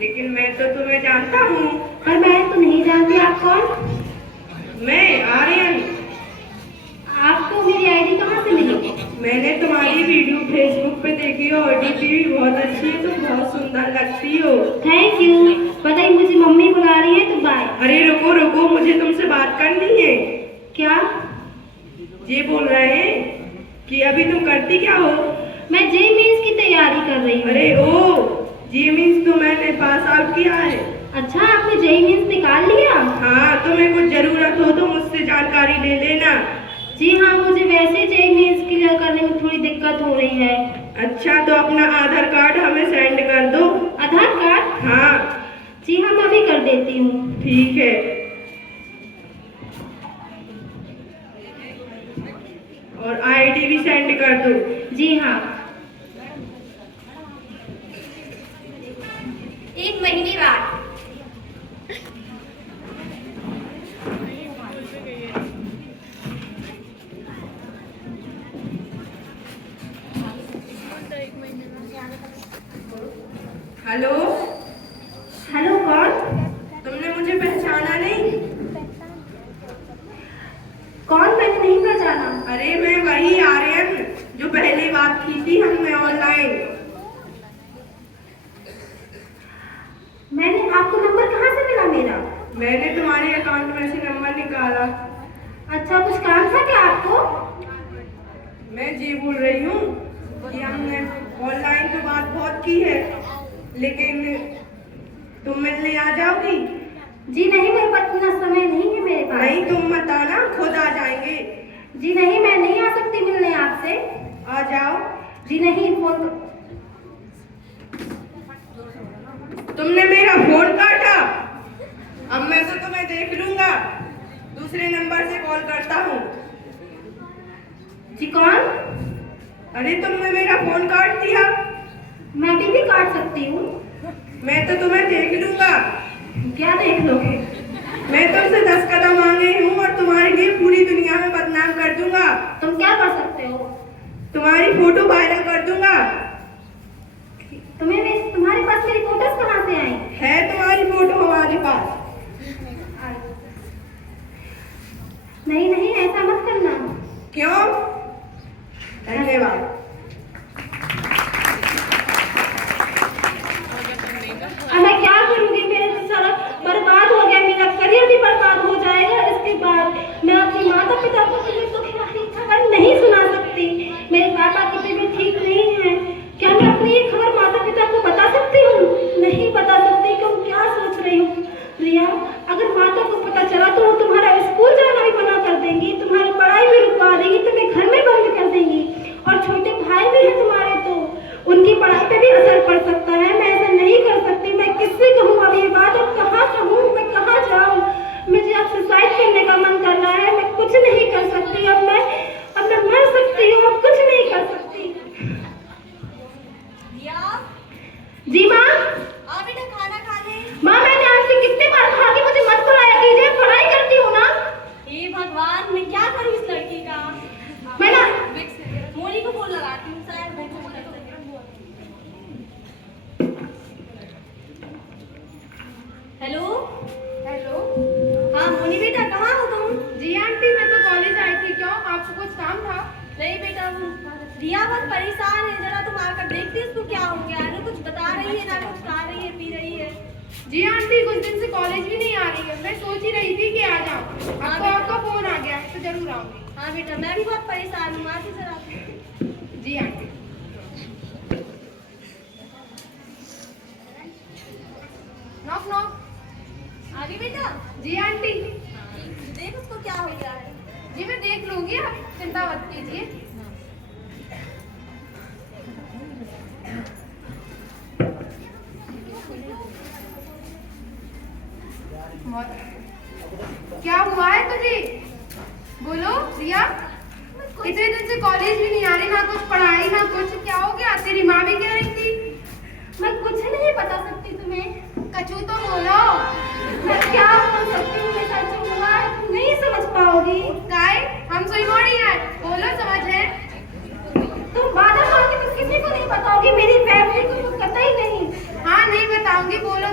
लेकिन मैं तो तुम्हें जानता हूँ। पर मैं तो नहीं जानती, आप कौन? मैं आर्यन। आपको मेरी आईडी कहाँ से मिली? मैंने तुम्हारी वीडियो फेसबुक पे देखी हो, डीपी भी बहुत अच्छी है, तुम बहुत सुंदर लगती हो। Thank you. पता ही मुझे मम्मी बुला रही है, तो बाय। अरे रुको रुको, मुझे तुमसे बात करनी है। क्या? ये बोल रहे हैं कि अभी तुम करती क्या हो? मैं जेईई मेंस की तैयारी कर रही हूँ। अरे ओ, जेईई मेंस तो मैंने पास आउट किया है। अच्छा, आपने जेईई मेंस निकाल लिया? हाँ, तुम्हें कुछ जरूरत हो तो मुझसे जानकारी ले लेना। जी हाँ, मुझे वैसे जेईई मेंस क्लियर करने में थोड़ी दिक्कत हो रही है। अच्छा, तो अपना आधार कार्ड हमें सेंड कर दो। आधार कार्ड? हाँ। जी हाँ, मैं अभी कर देती हूँ। ठीक है। और आईडी भी सेंड कर दो। जी हाँ। 1 महीने बाद। हेलो। हेलो, कौन? तुमने मुझे पहचाना नहीं? कौन? मैंने नहीं पहचाना। अरे मैं वही आर्यन जो पहले बात की थी हमने ऑनलाइन। मैंने आपको नंबर कहाँ से मिला मेरा? मैंने तुम्हारे अकाउंट में से नंबर निकाला। अच्छा, कुछ काम था क्या आपको? मैं जी बोल रही हूँ कि हमने ऑनलाइन तो बात बहुत की है, लेकिन तुम मिलने आ जाओगी? जी नहीं, मेरे पास इतना समय नहीं है मेरे पास। नहीं, तुम मत आना, खुद आ जाएंगे। जी नहीं, मैं नहीं आ सकती मिलने आपसे। आ जाओ। जी नहीं, फोन। तुमने मेरा फोन काटा। अब मैं तो तुम्हें देख लूंगा। दूसरे नंबर से कॉल करता हूँ। जी कौन? अरे तुमने मेरा फोन काट दिया। मैं अभी भी काट सकती हूँ। मैं तो तुम्हें देख लूंगा। क्या देख लोगे? मैं तुमसे 10 कदम आगे हूँ और तुम्हारे लिए पूरी दुनिया में बदनाम कर दूंगा। तुम क्या कर सकते हो? तुम्हारी फोटो वायरल कर दूंगा। तुम्हारे पास मेरी फोटोज कहाँ से आई? है तुम्हारी फोटो हमारे पास। नहीं नहीं, ऐसा मत करना। क्यों? धन्यवाद। अब मैं क्या करूँगी? मेरे तो सारा बर्बाद हो गया, मेरा करियर भी बर्बाद हो जाएगा। इसके बाद मैं अपने माता पिता को तो खबर नहीं सुना सकती। मेरे पापा की तबीयत ठीक नहीं है। क्या मैं अपनी ये खबर माता पिता को बता सकती हूँ? नहीं बता सकती। क्यों? क्या सोच रही हूँ रिया? अगर माता को पता चला तो वो तुम्हारा स्कूल जाना भी मना कर देंगी, तुम्हारी पढ़ाई भी रुकवा देंगी, तुम्हें घर में बंद कर देंगी। और छोटे भाई भी हैं तुम्हारे, तो उनकी पढ़ाई पे भी असर पड़ सकता है। मैं ऐसा नहीं कर सकती। मैं किससे कहूँ अब ये बात? और कहाँ कहूँ? मैं कहाँ जाऊँ? मुझे अब सुसाइड करने का मन कर रहा है। मैं कुछ नहीं कर सकती। अब मैं मर सकती हूँ, अब कुछ नहीं कर सकती। जी माँ। बेटा खाना खा ले। माँ, मैंने आपसे कितने बार कहा कि मुझे मत बुलाया कीजिए, पढ़ाई करती हूँ ना। हे भगवान, मैं क्या करूँ इस लड़की का? मैं ना मोनी को फोन लगाती हूँ, शायद वो फोन कर सकती है। हेलो। हेलो। हाँ मोनी बेटा, कहाँ हो तुम? जी आंटी, मैं तो कॉलेज आई थी। क्यों, आपको कुछ काम था? नहीं बेटा, रिया बहुत परेशान है, जरा तुम आकर देखती उसको क्या हो गया है। ना कुछ बता रही है, ना कुछ खा रही है, पी रही है। जी आंटी, कुछ दिन से कॉलेज भी नहीं आ रही है। मैं सोच ही रही थी कि आ जाऊँ। अब तो आपका फोन आ गया तो जरूर आऊंगी। हाँ बेटा, मैं भी बहुत परेशान हूँ। आती जरा। जी आंटी। Knock knock. आ गई बेटा? जी आंटी। देख उसको क्या हो गया है। जी मैं देख लूंगी, आप चिंता मत कीजिए। क्या हुआ है तुझे? बोलो रिया। इतने दिन से कॉलेज भी नहीं आ रही, ना कुछ पढ़ाई ना कुछ। क्या हो गया? तेरी माँ भी कह रही थी। मैं कुछ नहीं बता सकती तुम्हें। कचू तो बोलो। मैं क्या बोल सकती हूँ? मेरे साथ जो हुआ है तुम नहीं समझ पाओगी। काय हम सोई मोड़ी है, बोलो समझ है। तुम वादा करो कि तुम किसी को नहीं बताओगी, मेरी फैमिली को तो कतई नहीं। हाँ नहीं बताऊंगी, बोलो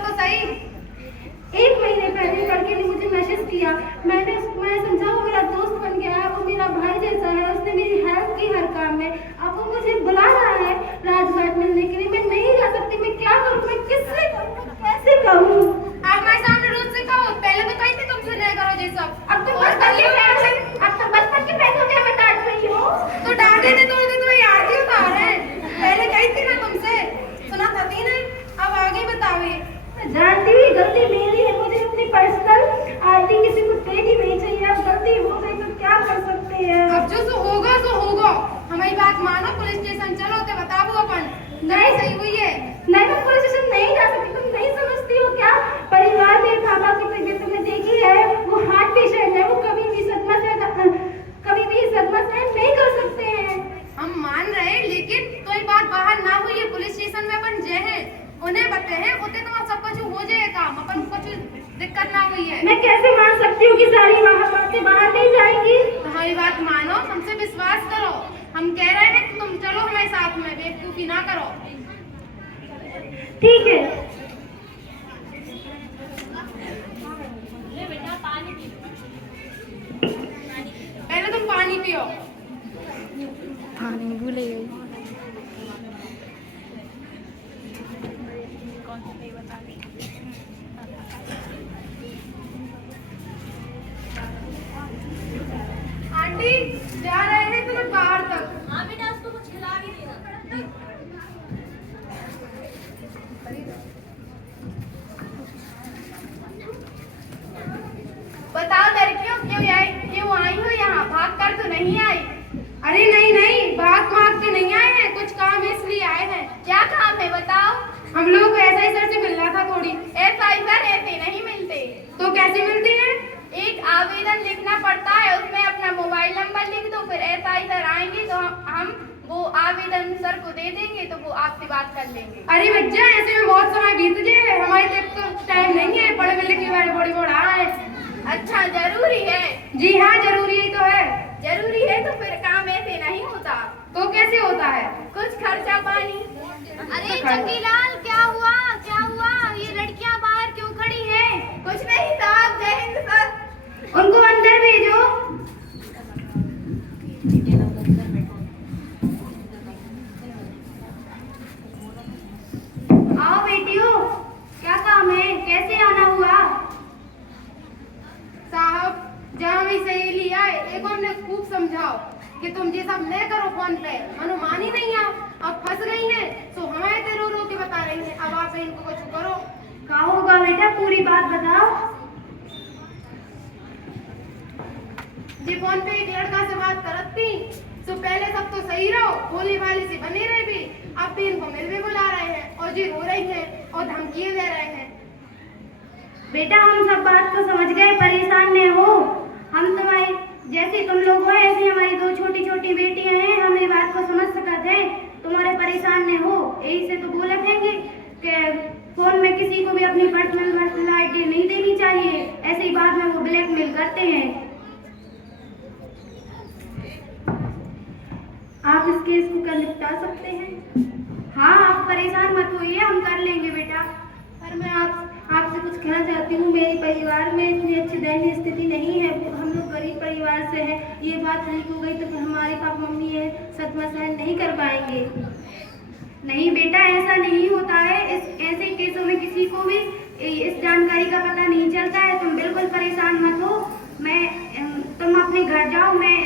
एक लड़के ने मुझे मैसेज किया, मैं समझा वो मेरा दोस्त बन गया है, वो मेरा भाई जैसा है, उसने मेरी हेल्प की हर काम में। अब वो मुझे बुला रहा है राजघाट मिलने के लिए, मैं नहीं जा सकती, मैं क्या करूँ, मैं किससे कहूँ, कैसे कहूँ? आप हमारे सामने रोज से कहो, पहले तो कही थी तुमसे नहीं करो ये सब। अब तो बचपन के पैसों के मैं डांट रही हूँ। तो डांटे थे तो तुम्हें याद ही उतार है, पहले कही थी ना तुमसे, सुना था ती ना। अब आगे बताओ। मैं जानती हुई गलती मेरी है, मुझे अपनी पर्सनल आईडी किसी को देनी नहीं चाहिए। अब गलती हो गई तो क्या कर सकते हैं? अब जो सो होगा सो होगा, हमारी बात मानो, पुलिस स्टेशन चलो तो बताओ अपन। नहीं सही हुई है। नहीं, मैं पुलिस स्टेशन नहीं जा सकती, तुम नहीं समझती हो क्या? परिवार में पापा की तबीयत तुमने देखी है, वो हार्ट पेशेंट है, वो कभी भी सदमा सहन नहीं कर सकते हैं। हम मान रहे हैं, लेकिन कोई बात बाहर ना हुई है, पुलिस स्टेशन में अपन जे हैं उन्हें बते हैं, उतने तो सब कुछ हो जाए काम, अपन को कुछ दिक्कत ना हुई है। मैं कैसे मान सकती हूँ कि सारी बातें बाहर नहीं जाएंगी? हमारी बात मानो, हमसे विश्वास करो, हम कह रहे हैं कि तुम चलो हमारे साथ में, बेवकूफी ना करो। ठीक है। पहले तुम पानी पियो। पानी भूले गई। आंटी जा रहे हैं तुम्हें बाहर तक। हाँ बेटा, उसको कुछ खिला भी देना। बताओ लड़कियों, क्यों आई हो यहाँ? भाग कर तो नहीं आई? अरे नहीं नहीं, भाग के नहीं आए हैं, कुछ काम इसलिए आए हैं। क्या काम है बताओ? हम लोग को ऐसा ही सर से मिलना था थोड़ी। ऐसा ही सर ऐसे नहीं मिलते। तो कैसे मिलते हैं? एक आवेदन लिखना पड़ता है, उसमें अपना मोबाइल नंबर लिख दो, फिर ऐसा ही सर आएंगे तो हम वो आवेदन सर को दे देंगे, तो वो आपसे बात कर लेंगे। अरे बच्चा, ऐसे में बहुत समय बीत गए, हमारे तो टाइम नहीं है, पढ़े लिखे के बारे बड़ी बड़ा है। अच्छा, जरूरी है? जी हाँ, जरूरी ही तो है। जरूरी है तो फिर काम ऐसे नहीं होता। तो कैसे होता है? कुछ खर्चा पानी। अरे चंगीलाल, क्या हुआ? ये लड़कियां बाहर क्यों खड़ी हैं? कुछ नहीं साहब, जय हिंद सर। उनको अंदर भेजो। आओ बेटियों, क्या काम है, कैसे आना हुआ? साहब, जहाँ हमें सहेली आए, एक हमने खूब समझाओ कि तुम ये सब नहीं करो फोन पे, अनुमान ही नहीं आओ, अब फंस गई हैं, तो हमें तो रो रो के बता रही हैं, अब आप इनको कुछ करो। क्या होगा बेटा, पूरी बात बताओ। जी फोन पे एक लड़का से बात करत थी, तो पहले सब तो सही रहो, बोले वाले से बने रहे भी, अब भी इनको मिलने बुला रहे हैं और जी रो रही हैं और धमकियां दे रहे हैं। बेटा, हम सब बात को समझ गए, परेशान नहीं हो। हम तुम्हारी जैसे तुम लोग हो, ऐसे हमारी दो छोटी छोटी बेटियां हैं, हम ये बात को समझ सकते हैं, तुम्हारे परेशान नहीं हो। यही से तो बोले थे कि फोन में किसी को भी अपनी पर्सनल आईडी नहीं देनी चाहिए, ऐसे ही बाद में वो ब्लैकमेल करते हैं। आप इस केस को कर निपटा सकते हैं? हाँ, आप परेशान मत होइए, हम कर लेंगे बेटा। पर मैं आपसे कुछ कहना चाहती हूँ, मेरे परिवार में इतनी अच्छी दयनीय स्थिति नहीं है, हम लोग गरीब परिवार से हैं। ये बात लीक हो गई तो फिर हमारे पापा मम्मी ये सदमा सहन नहीं कर पाएंगे। नहीं बेटा, ऐसा नहीं होता है, ऐसे केसों में किसी को भी इस जानकारी का पता नहीं चलता है। तुम बिल्कुल परेशान मत हो, तुम अपने घर जाओ, मैं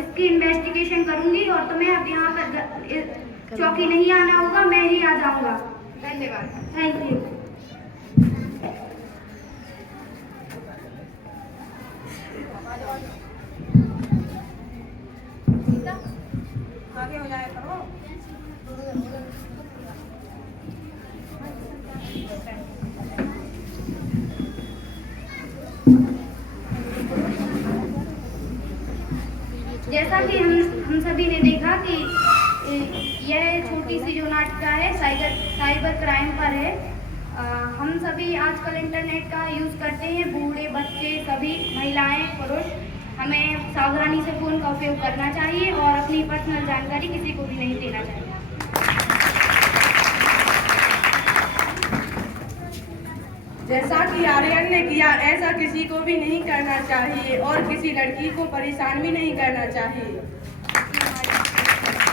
इसकी इन्वेस्टिगेशन करूंगी और तुम्हें अब यहाँ पर चौकी नहीं आना होगा, मैं ही आ जाऊंगा। धन्यवाद। Thank you. आगे हो जाए करो। जैसा कि हम सभी ने देखा कि यह छोटी सी जो नाटिका है साइबर क्राइम पर है। हम सभी आजकल इंटरनेट का यूज़ करते हैं, बूढ़े बच्चे सभी, महिलाएं पुरुष, हमें सावधानी से फ़ोन का उपयोग करना चाहिए और अपनी पर्सनल जानकारी किसी को भी नहीं देना चाहिए। जैसा कि आर्यन ने किया ऐसा किसी को भी नहीं करना चाहिए और किसी लड़की को परेशान भी नहीं करना चाहिए,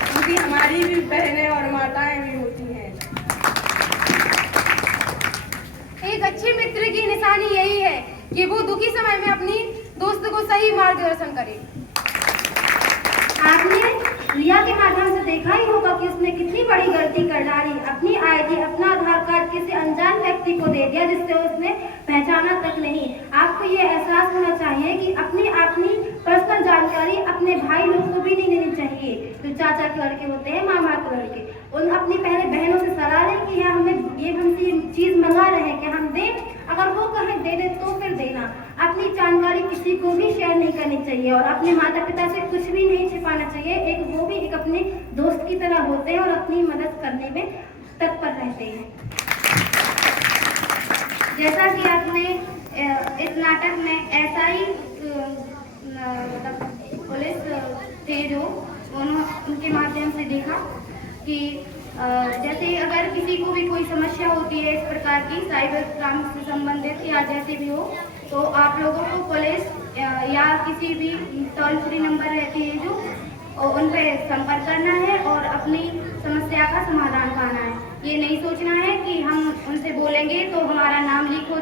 क्योंकि हमारी भी बहनें और माताएं भी होती हैं। एक अच्छे मित्र की निशानी यही है कि वो दुखी समय में अपनी दोस्त को सही मार्गदर्शन करे। आपने रिया के माध्यम से देखा ही होगा कि उसने कितनी बड़ी गलती कर डाली। अपनी आईडी, अपना आधार कार्ड किसी अनजान व्यक्ति को दे दिया जिससे उसने पहचाना तक नहीं। आपको ये एहसास होना चाहिए कि अपनी पर्सनल जानकारी अपने भाई लोग को भी नहीं देनी चाहिए। जो चाचा के लड़के होते हैं, मामा के लड़के, उन अपनी पहले बहनों से सलाह लें कि हमसे ये चीज मंगा रहे हैं कि हम दें। अगर वो कहें दे दे तो फिर देना। अपनी जानकारी किसी को भी शेयर नहीं करनी चाहिए और अपने माता पिता से कुछ भी नहीं छिपाना चाहिए। वो भी एक अपने दोस्त की तरह होते हैं और अपनी मदद करने में तत्पर रहते हैं। जैसा कि आपने इस नाटक में ऐसा ही पुलिस थे जो उनके माध्यम से देखा कि जैसे अगर किसी को भी कोई समस्या होती है इस प्रकार की साइबर क्राइम से संबंधित या जैसे भी हो, तो आप लोगों को पुलिस या किसी भी टोल फ्री नंबर रहते हैं जो उन पर संपर्क करना है और अपनी समस्या का समाधान पाना है। ये नहीं सोचना है कि हम उनसे बोलेंगे तो हमारा नाम लीक हो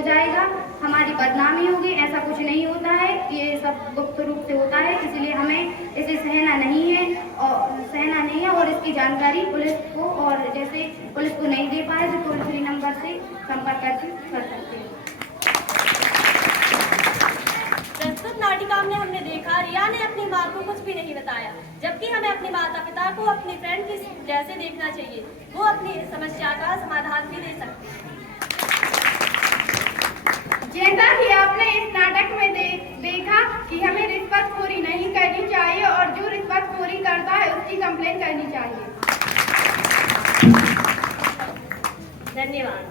जाएगा, हमारी बदनामी होगी। ऐसा कुछ नहीं होता है, ये सब गुप्त रूप से होता है, इसलिए हमें इसे सहना नहीं है और इसकी जानकारी पुलिस को, और जैसे पुलिस को नहीं दे पाए तो टोल फ्री नंबर से संपर्क कर सकते हैं। प्रस्तुत नाटिका में हमने देखा रिया ने अपनी माँ को कुछ भी नहीं बताया, जबकि हमें अपने माता पिता को अपनी फ्रेंड की जैसे देखना चाहिए। वो अपनी समस्या का समाधान भी दे सकते हैं। जैसा कि आपने इस नाटक में देखा कि हमें रिश्वतखोरी नहीं करनी चाहिए और जो रिश्वतखोरी करता है उसकी कंप्लेंट करनी चाहिए। धन्यवाद।